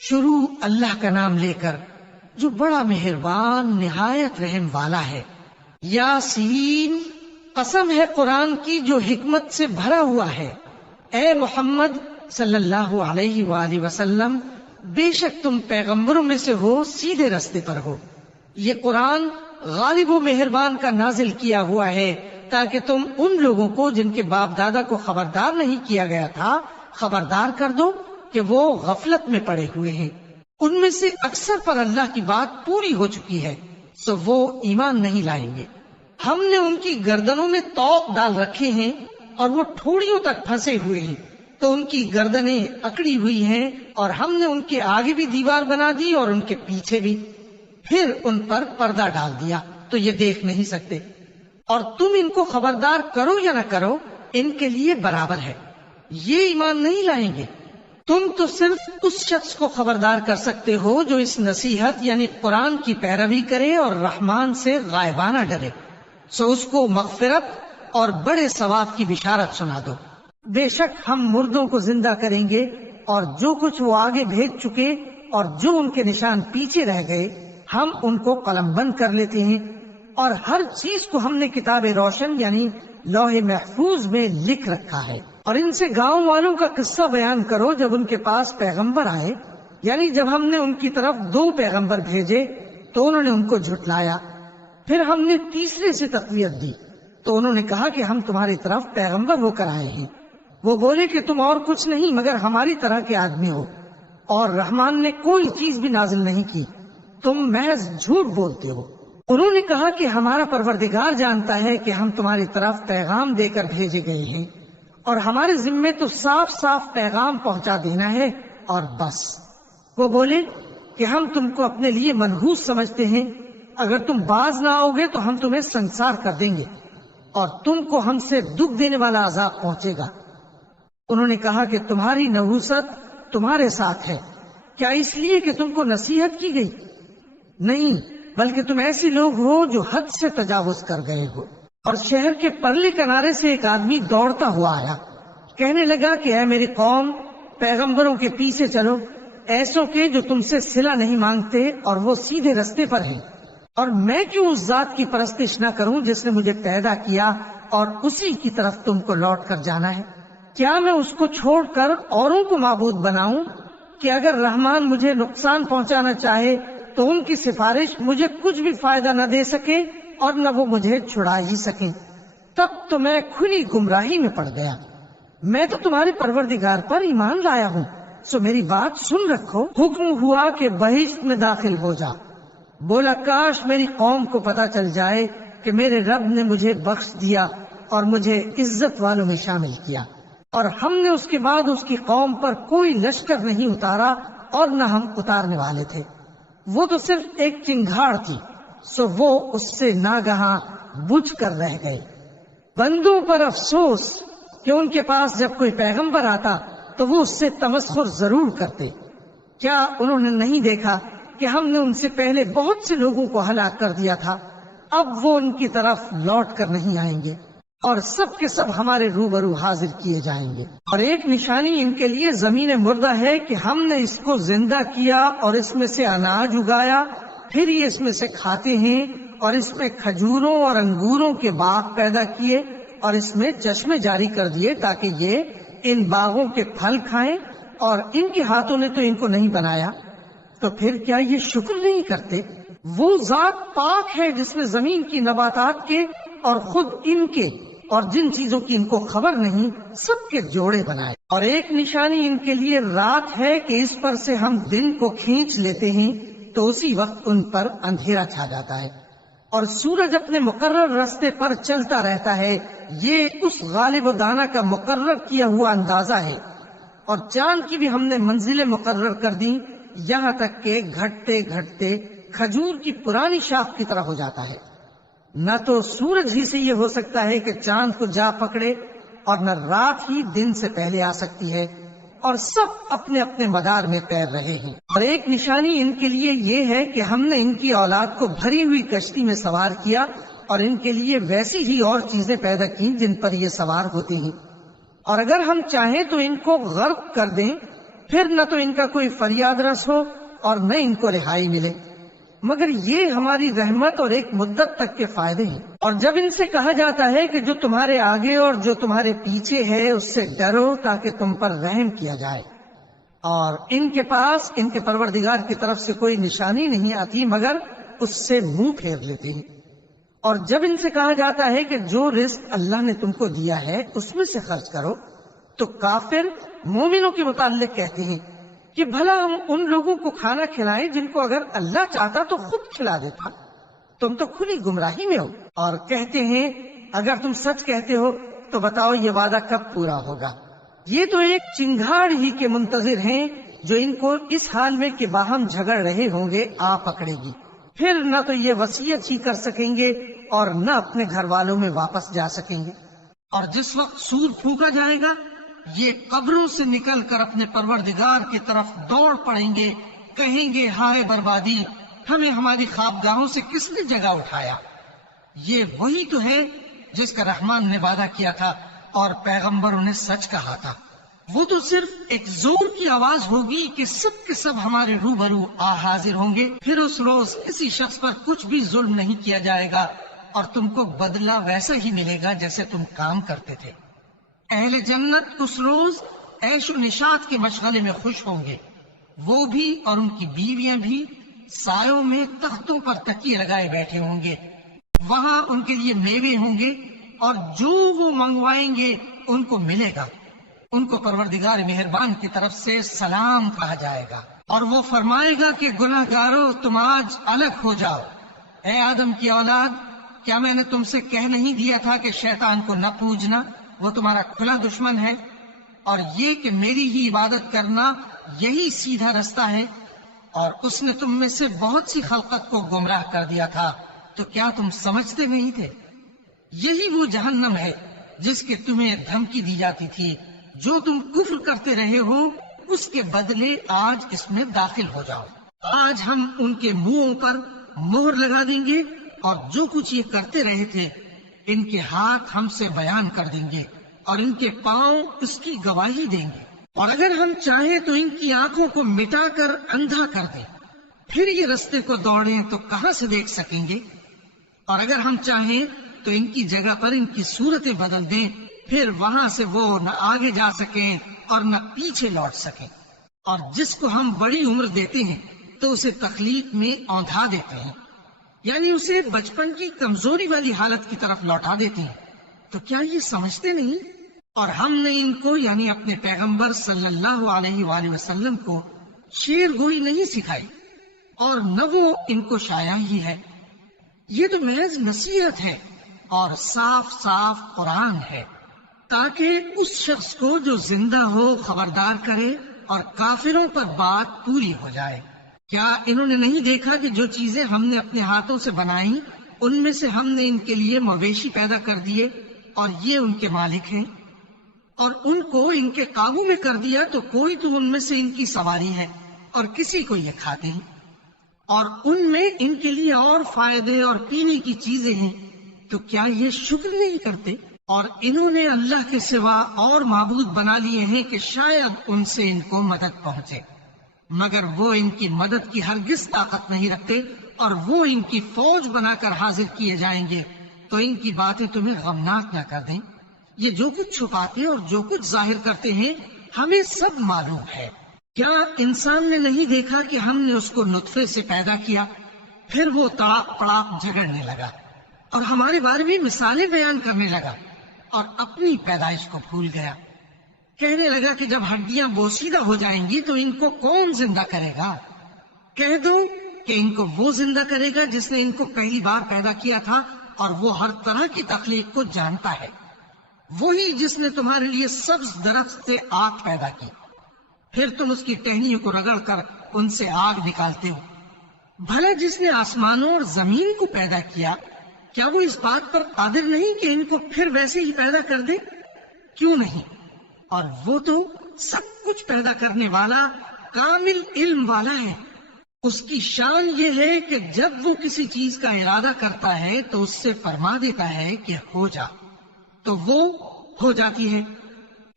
شروع اللہ کا نام لے کر جو بڑا مہربان نہایت رحم والا ہے۔ یاسین، قسم ہے قرآن کی جو حکمت سے بھرا ہوا ہے۔ اے محمد صلی اللہ علیہ وآلہ وسلم، بے شک تم پیغمبروں میں سے ہو، سیدھے رستے پر ہو۔ یہ قرآن غالب و مہربان کا نازل کیا ہوا ہے تاکہ تم ان لوگوں کو جن کے باپ دادا کو خبردار نہیں کیا گیا تھا خبردار کر دو کہ وہ غفلت میں پڑے ہوئے ہیں۔ ان میں سے اکثر پر اللہ کی بات پوری ہو چکی ہے تو وہ ایمان نہیں لائیں گے۔ ہم نے ان کی گردنوں میں طوق ڈال رکھے ہیں اور وہ ٹھوڑیوں تک پھنسے ہوئے ہیں، تو ان کی گردنیں اکڑی ہوئی ہیں، اور ہم نے ان کے آگے بھی دیوار بنا دی اور ان کے پیچھے بھی، پھر ان پر پردہ ڈال دیا تو یہ دیکھ نہیں سکتے۔ اور تم ان کو خبردار کرو یا نہ کرو، ان کے لیے برابر ہے، یہ ایمان نہیں لائیں گے۔ تم تو صرف اس شخص کو خبردار کر سکتے ہو جو اس نصیحت یعنی قرآن کی پیروی کرے اور رحمان سے غائبانہ ڈرے، سو اس کو مغفرت اور بڑے ثواب کی بشارت سنا دو۔ بے شک ہم مردوں کو زندہ کریں گے، اور جو کچھ وہ آگے بھیج چکے اور جو ان کے نشان پیچھے رہ گئے ہم ان کو قلم بند کر لیتے ہیں، اور ہر چیز کو ہم نے کتاب روشن یعنی لوح محفوظ میں لکھ رکھا ہے۔ اور ان سے گاؤں والوں کا قصہ بیان کرو جب ان کے پاس پیغمبر آئے، یعنی جب ہم نے ان کی طرف 2 پیغمبر بھیجے تو انہوں نے ان کو جھٹلایا، پھر ہم نے تیسرے سے تقویت دی تو انہوں نے کہا کہ ہم تمہاری طرف پیغمبر ہو کر آئے ہیں۔ وہ بولے کہ تم اور کچھ نہیں مگر ہماری طرح کے آدمی ہو، اور رحمان نے کوئی چیز بھی نازل نہیں کی، تم محض جھوٹ بولتے ہو۔ انہوں نے کہا کہ ہمارا پروردگار جانتا ہے کہ ہم تمہاری طرف پیغام دے کر بھیجے گئے ہیں، اور ہمارے ذمے تو صاف صاف پیغام پہنچا دینا ہے اور بس۔ وہ بولے کہ ہم تم کو اپنے لیے منحوس سمجھتے ہیں، اگر تم باز نہ آؤ گے تو ہم تمہیں سنسار کر دیں گے اور تم کو ہم سے دکھ دینے والا عذاب پہنچے گا۔ انہوں نے کہا کہ تمہاری نحوست تمہارے ساتھ ہے، کیا اس لیے کہ تم کو نصیحت کی گئی؟ نہیں، بلکہ تم ایسے لوگ ہو جو حد سے تجاوز کر گئے ہو۔ اور شہر کے پرلے کنارے سے ایک آدمی دوڑتا ہوا آیا، کہنے لگا کہ اے میری قوم، پیغمبروں کے پیچھے چلو، ایسوں کے جو تم سے صلہ نہیں مانگتے اور وہ سیدھے رستے پر ہیں۔ اور میں کیوں اس ذات کی پرستش نہ کروں جس نے مجھے پیدا کیا اور اسی کی طرف تم کو لوٹ کر جانا ہے؟ کیا میں اس کو چھوڑ کر اوروں کو معبود بناؤں کہ اگر رحمان مجھے نقصان پہنچانا چاہے تو ان کی سفارش مجھے کچھ بھی فائدہ نہ دے سکے اور نہ وہ مجھے چھڑا ہی سکیں؟ تب تو میں کھلی گمراہی میں پڑ گیا۔ میں تو تمہارے پروردگار پر ایمان لایا ہوں، سو میری بات سن رکھو۔ حکم ہوا کہ بہشت میں داخل ہو جا۔ بولا کاش میری قوم کو پتا چل جائے کہ میرے رب نے مجھے بخش دیا اور مجھے عزت والوں میں شامل کیا، اور ہم نے اس کے بعد اس کی قوم پر کوئی لشکر نہیں اتارا اور نہ ہم اتارنے والے تھے۔ وہ تو صرف ایک چنگھاڑ تھی، سو وہ اس سے ناگہاں بجھ کر رہ گئے۔ بندوں پر افسوس کہ ان کے پاس جب کوئی پیغمبر آتا تو وہ اس سے تمسخر ضرور کرتے۔ کیا انہوں نے نہیں دیکھا کہ ہم نے ان سے پہلے بہت سے لوگوں کو ہلاک کر دیا تھا؟ اب وہ ان کی طرف لوٹ کر نہیں آئیں گے، اور سب کے سب ہمارے روبرو حاضر کیے جائیں گے۔ اور ایک نشانی ان کے لیے زمین مردہ ہے کہ ہم نے اس کو زندہ کیا اور اس میں سے اناج اگایا، پھر یہ اس میں سے کھاتے ہیں، اور اس میں کھجوروں اور انگوروں کے باغ پیدا کیے اور اس میں چشمے جاری کر دیے تاکہ یہ ان باغوں کے پھل کھائیں، اور ان کے ہاتھوں نے تو ان کو نہیں بنایا، تو پھر کیا یہ شکر نہیں کرتے؟ وہ ذات پاک ہے جس نے زمین کی نباتات کے اور خود ان کے اور جن چیزوں کی ان کو خبر نہیں سب کے جوڑے بنائے۔ اور ایک نشانی ان کے لیے رات ہے کہ اس پر سے ہم دن کو کھینچ لیتے ہیں تو اسی وقت ان پر اندھیرا چھا جاتا ہے، اور سورج اپنے مقرر راستے پر چلتا رہتا ہے۔ یہ اس غالب و دانا کا مقرر کیا ہوا اندازہ ہے۔ اور چاند کی بھی ہم نے منزلیں مقرر کر دی، یہاں تک کہ گھٹتے گھٹتے کھجور کی پرانی شاخ کی طرح ہو جاتا ہے۔ نہ تو سورج ہی سے یہ ہو سکتا ہے کہ چاند کو جا پکڑے، اور نہ رات ہی دن سے پہلے آ سکتی ہے، اور سب اپنے اپنے مدار میں تیر رہے ہیں۔ اور ایک نشانی ان کے لیے یہ ہے کہ ہم نے ان کی اولاد کو بھری ہوئی کشتی میں سوار کیا، اور ان کے لیے ویسی ہی اور چیزیں پیدا کی جن پر یہ سوار ہوتے ہیں، اور اگر ہم چاہیں تو ان کو غرق کر دیں پھر نہ تو ان کا کوئی فریاد رس ہو اور نہ ان کو رہائی ملے، مگر یہ ہماری رحمت اور ایک مدت تک کے فائدے ہیں۔ اور جب ان سے کہا جاتا ہے کہ جو تمہارے آگے اور جو تمہارے پیچھے ہے اس سے ڈرو تاکہ تم پر رحم کیا جائے، اور ان کے پاس ان کے پروردگار کی طرف سے کوئی نشانی نہیں آتی مگر اس سے منہ پھیر لیتے ہیں۔ اور جب ان سے کہا جاتا ہے کہ جو رزق اللہ نے تم کو دیا ہے اس میں سے خرچ کرو، تو کافر مومنوں کے متعلق کہتے ہیں کہ بھلا ہم ان لوگوں کو کھانا کھلائیں جن کو اگر اللہ چاہتا تو خود کھلا دیتا، تم تو کھلی گمراہی میں ہو۔ اور کہتے ہیں اگر تم سچ کہتے ہو تو بتاؤ یہ وعدہ کب پورا ہوگا؟ یہ تو ایک چنگھاڑ ہی کے منتظر ہیں جو ان کو اس حال میں کہ باہم جھگڑ رہے ہوں گے آ پکڑے گی، پھر نہ تو یہ وصیت ہی کر سکیں گے اور نہ اپنے گھر والوں میں واپس جا سکیں گے۔ اور جس وقت سور پھونکا جائے گا یہ قبروں سے نکل کر اپنے پروردگار کی طرف دوڑ پڑیں گے، کہیں گے ہائے بربادی، ہمیں ہماری خوابگاہوں سے کس نے جگہ اٹھایا۔ یہ وہی تو ہے جس کا رحمان نے وعدہ کیا تھا اور پیغمبروں نے سچ کہا تھا۔ وہ تو صرف ایک زور کی آواز ہوگی کہ سب کے سب ہمارے روبرو آ حاضر ہوں گے، پھر اس روز کسی شخص پر کچھ بھی ظلم نہیں کیا جائے گا اور تم کو بدلہ ویسا ہی ملے گا جیسے تم کام کرتے تھے۔ اہل جنت اس روز عیش و نشاط کے مشغلے میں خوش ہوں گے، وہ بھی اور ان کی بیویاں بھی سایوں میں تختوں پر تکیے لگائے بیٹھے ہوں گے، وہاں ان کے لیے میوے ہوں گے اور جو وہ منگوائیں گے ان کو ملے گا۔ ان کو پروردگار مہربان کی طرف سے سلام کہا جائے گا اور وہ فرمائے گا کہ گناہ گارو تم آج الگ ہو جاؤ۔ اے آدم کی اولاد، کیا میں نے تم سے کہہ نہیں دیا تھا کہ شیطان کو نہ پوجنا، وہ تمہارا کھلا دشمن ہے، اور یہ کہ میری ہی عبادت کرنا یہی سیدھا رستہ ہے، اور اس نے تم میں سے بہت سی خلقت کو گمراہ کر دیا تھا، تو کیا تم سمجھتے نہیں تھے؟ یہی وہ جہنم ہے جس کے تمہیں دھمکی دی جاتی تھی، جو تم کفر کرتے رہے ہو اس کے بدلے آج اس میں داخل ہو جاؤ۔ آج ہم ان کے منہوں پر مہر لگا دیں گے اور جو کچھ یہ کرتے رہے تھے ان کے ہاتھ ہم سے بیان کر دیں گے اور ان کے پاؤں اس کی گواہی دیں گے، اور اگر ہم چاہیں تو ان کی آنکھوں کو مٹا کر اندھا کر دیں، پھر یہ رستے کو دوڑیں تو کہاں سے دیکھ سکیں گے، اور اگر ہم چاہیں تو ان کی جگہ پر ان کی صورتیں بدل دیں، پھر وہاں سے وہ نہ آگے جا سکیں اور نہ پیچھے لوٹ سکیں۔ اور جس کو ہم بڑی عمر دیتے ہیں تو اسے تخلیق میں اوندھا دیتے ہیں، یعنی اسے بچپن کی کمزوری والی حالت کی طرف لوٹا دیتے ہیں، تو کیا یہ سمجھتے نہیں؟ اور ہم نے ان کو یعنی اپنے پیغمبر صلی اللہ علیہ وآلہ وسلم کو شعر گوئی نہیں سکھائی اور نہ وہ ان کو شایع ہی ہے، یہ تو محض نصیحت ہے اور صاف صاف قرآن ہے، تاکہ اس شخص کو جو زندہ ہو خبردار کرے اور کافروں پر بات پوری ہو جائے۔ کیا انہوں نے نہیں دیکھا کہ جو چیزیں ہم نے اپنے ہاتھوں سے بنائیں ان میں سے ہم نے ان کے لیے مویشی پیدا کر دیے اور یہ ان کے مالک ہیں، اور ان کو ان کے قابو میں کر دیا تو کوئی تو ان میں سے ان کی سواری ہے اور کسی کو یہ کھاتے ہیں، اور ان میں ان کے لیے اور فائدے اور پینے کی چیزیں ہیں، تو کیا یہ شکر نہیں کرتے؟ اور انہوں نے اللہ کے سوا اور معبود بنا لیے ہیں کہ شاید ان سے ان کو مدد پہنچے، مگر وہ ان کی مدد کی ہرگز طاقت نہیں رکھتے، اور وہ ان کی فوج بنا کر حاضر کیے جائیں گے تو ان کی باتیں تمہیں غمناک نہ کر دیں۔ یہ جو کچھ چھپاتے اور جو کچھ ظاہر کرتے ہیں ہمیں سب معلوم ہے۔ کیا انسان نے نہیں دیکھا کہ ہم نے اس کو نطفے سے پیدا کیا، پھر وہ تڑاک پڑاک جھگڑنے لگا اور ہمارے بارے میں مثالیں بیان کرنے لگا اور اپنی پیدائش کو بھول گیا، کہنے لگا کہ جب ہڈیاں بوسیدہ ہو جائیں گی تو ان کو کون زندہ کرے گا؟ کہہ دو کہ ان کو وہ زندہ کرے گا جس نے ان کو پہلی بار پیدا کیا تھا، اور وہ ہر طرح کی تخلیق کو جانتا ہے، وہی جس نے تمہارے لیے سبز درخت سے آگ پیدا کی، پھر تم اس کی ٹہنیوں کو رگڑ کر ان سے آگ نکالتے ہو۔ بھلا جس نے آسمانوں اور زمین کو پیدا کیا، کیا وہ اس بات پر قادر نہیں کہ ان کو پھر ویسے ہی پیدا کر دے؟ کیوں نہیں؟ اور وہ تو سب کچھ پیدا کرنے والا کامل علم والا ہے۔ اس کی شان یہ ہے کہ جب وہ کسی چیز کا ارادہ کرتا ہے تو اس سے فرما دیتا ہے کہ ہو جا، تو وہ ہو جاتی ہے۔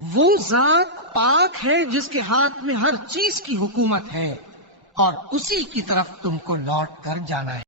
وہ ذات پاک ہے جس کے ہاتھ میں ہر چیز کی حکومت ہے، اور اسی کی طرف تم کو لوٹ کر جانا ہے۔